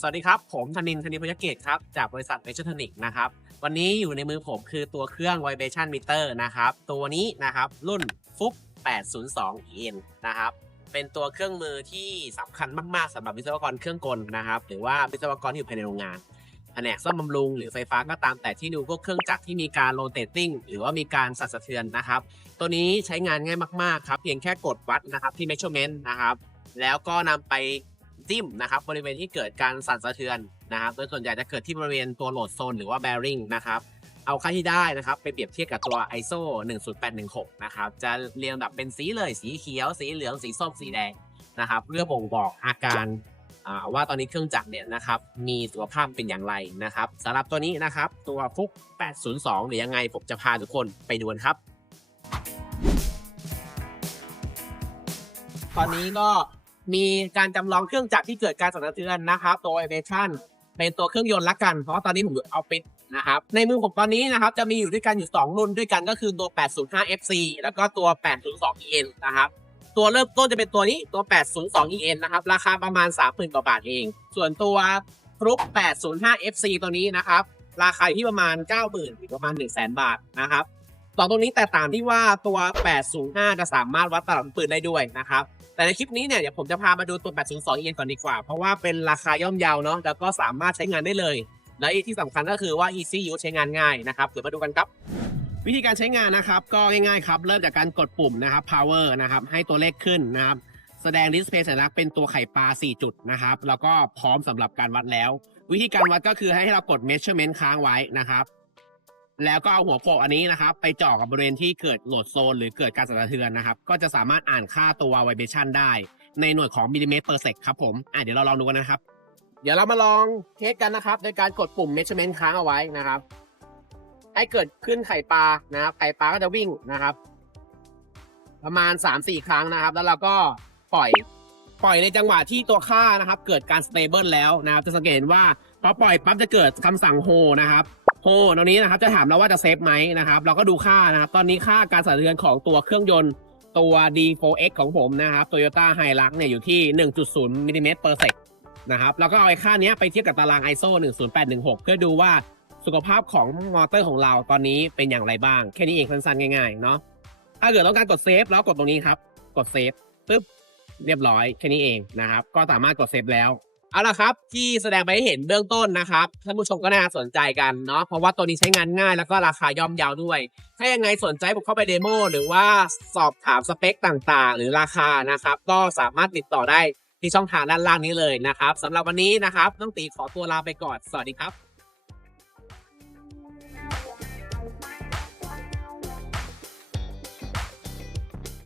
สวัสดีครับ ผมธนินทนินพยเกตครับ จากบริษัทเวชเทนิกนะครับ วันนี้อยู่ในมือผมคือตัวเครื่อง Vibration Meter นะครับ ตัวนี้นะครับ รุ่นฟุก 802 EN นะครับ เป็นตัวเครื่องมือที่สำคัญมาก ๆสำหรับวิศวกรเครื่องกลนะครับ หรือว่าวิศวกรที่อยู่ภายในโรงงานแผนกซ่อมบำรุงหรือไฟฟ้าก็ตามแต่ที่ดูพวกเครื่องจักรที่มีการโรเตติ้งหรือว่ามีการสั่นสะเทือนนะครับ ตัวนี้ใช้งานง่ายมาก ๆ ครับ เพียงแค่กดวัดนะครับที่ measurement นะครับ แล้วก็นำไป จิ้มนะครับบริเวณที่เกิดการสั่นสะเทือนนะครับโดยส่วนใหญ่จะเกิดที่บริเวณตัวโหลดโซนหรือว่า bearing นะครับเอาค่าที่ได้นะครับไปเปรียบเทียบกับตัว ISO 10816 นะครับจะเรียงแบบเป็นสีเลยสีเขียว สีเหลืองสีส้มสีแดงนะครับเพื่อบ่งบอกอาการว่าตอนนี้เครื่องจักรเนี่ยนะครับมีสุขภาพเป็นอย่างไรนะครับสำหรับตัวนี้นะครับตัวฟุก 802 หรือยังไงผมจะพาทุกคนไปดูนครับ ตอนนี้ก็ มีการจำลองเครื่องจักรที่เกิดการสั่นสะเทือนนะครับตัว vibration เป็นตัวเครื่องยนต์ละกัน เพราะตอนนี้ผมอยู่เอาปิดนะครับในมือผมตอนนี้นะครับจะมีอยู่ด้วยกันอยู่ 2 รุ่นด้วยกันก็คือตัว 805 FC แล้วก็ตัว 802 EN นะครับตัวเริ่มต้นจะเป็นตัวนี้ตัว 802 EN นะครับราคาประมาณ 30,000กว่าบาทเอง ส่วนตัวฟลุก805 FC ตัวนี้นะครับราคาอยู่ที่ประมาณ 90,000ถึงประมาณ 1,000 0 บาทนะครับ สองตัวนี้แตกต่างที่ว่าตัว 805 จะสามารถวัดตลับปืนได้ด้วยนะครับ แต่ในคลิปนี้เนี่ยเดี๋ยวผมจะพามาดูตัว 802 EN ก่อนดีกว่า เพราะว่าเป็นราคาย่อมเยาวเนาะแล้วก็สามารถใช้งานได้เลย และอีกที่สำคัญก็คือว่า easy use ใช้งานง่ายนะครับเดี๋ยวมาดูกันครับ วิธีการใช้งานนะครับ ก็ง่ายๆครับเริ่มจากการกดปุ่มนะครับ power นะครับให้ตัวเลขขึ้นนะครับแสดง display สัญลักษณ์เป็นตัวไข่ปลา 4 จุดนะครับ แล้วก็พร้อมสำหรับการวัดแล้ว วิธีการวัดก็คือให้เรากด measurement ค้างไว้นะครับ แล้วก็เอาหัวโขกอันนี้นะครับ ไปจ่อกับบริเวณที่เกิดโหลดโซน หรือเกิดการสั่นสะเทือนนะครับ ก็จะสามารถอ่านค่าตัว vibration ได้ ในหน่วยของมิลลิเมตร per sec ครับผมอะเดี๋ยวเราลองดูกันนะครับ เดี๋ยวเรามาลองเทสกันนะครับ โดยการกดปุ่ม measurement ค้างเอาไว้นะครับ ให้เกิดขึ้นไข่ปลานะครับไข่ปลาก็จะวิ่งนะครับ ประมาณ 3-4 ครั้งนะครับ แล้วเราก็ปล่อยปล่อยในจังหวะที่ตัวค่านะครับ เกิดการ stable แล้วนะครับ จะสังเกตว่าพอปล่อยปั๊บจะเกิดคำสั่ง hold นะครับ hold ตรงนี้นะครับจะถามเราว่าจะเซฟไหมนะครับเราก็ดูค่านะครับ ตอนนี้ค่าการสั่นสะเทือนของตัวเครื่องยนต์ตัว D4X ของผมนะครับ Toyota Hilux เนี่ยอยู่ที่ 1.0มิลลิเมตร per sec นะครับแล้วก็เอาไอ้ค่านี้ไปเทียบกับตาราง ISO 10816 เพื่อดูว่าสุขภาพของมอเตอร์ของเราตอนนี้เป็นอย่างไรบ้าง แค่นี้เองสั้นๆง่ายๆเนาะถ้าเกิดต้องการกดเซฟแล้วกดตรงนี้ครับ กดเซฟปึ๊บเรียบร้อยแค่นี้เองนะครับ ก็สามารถกดเซฟแล้ว เอาละครับ ที่แสดงไปให้เห็นเบื้องต้นนะครับท่านผู้ชมก็น่าสนใจกันเนาะเพราะว่าตัวนี้ใช้งานง่ายแล้วก็ราคาย่อมเยาวด้วย ถ้ายังไงสนใจผมเข้าไปเดโมหรือว่าสอบถามสเปคต่างๆ หรือราคานะครับ ก็สามารถติดต่อได้ที่ช่องทางด้านล่างนี้เลยนะครับสำหรับวันนี้นะครับต้องตีขอตัวลาไปก่อนสวัสดีครับ